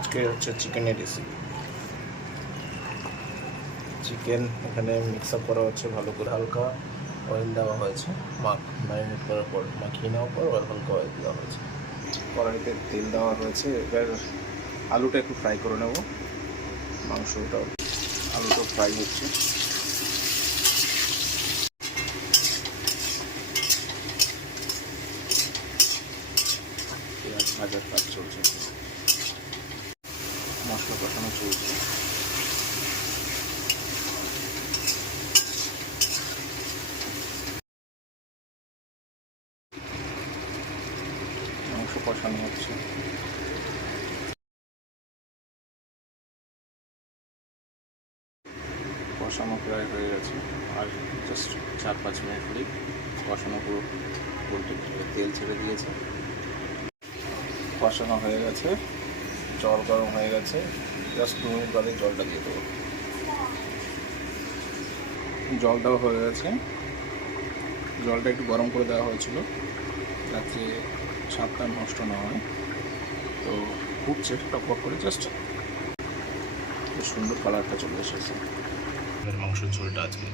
আজকে হচ্ছে চিকেনের রেসিপি। চিকেন এখানে মিক্স আপ করা হচ্ছে ভালো করে, হালকা অয়েল দেওয়া হয়েছে, ম্যারিনেট করার পর মাখিয়ে নেওয়ার পর হালকা অয়েল দেওয়া হয়েছে। কড়াইতে তেল দেওয়া হয়েছে, এবার আলুটা একটু ফ্রাই করে নেব। মাংসটাও আলুটা ফ্রাই হচ্ছে। পেঁয়াজ ভাজার কাজ চলছে, মশলা কষানো চলছে। মাংস কষানো হচ্ছে। কষানো প্রায় হয়ে গেছে, আর জাস্ট 4-5 মিনিট হলেই কষানো পুরো পোলট্রি তেল ছেড়ে দিয়েছে। কষানো হয়ে গেছে, জল গরম হয়ে গেছে, জাস্ট 2 মিনিট বাদে জলটা দিয়ে দেবো। জলটাও হয়ে গেছে, জলটা একটু গরম করে দেওয়া হয়েছিল যাতে স্বাদটা নষ্ট না হয়। তো ফুটছে টকবক করে, জাস্ট খুব সুন্দর কালারটা চলে এসেছে। মাংসের ঝোলটা আজকে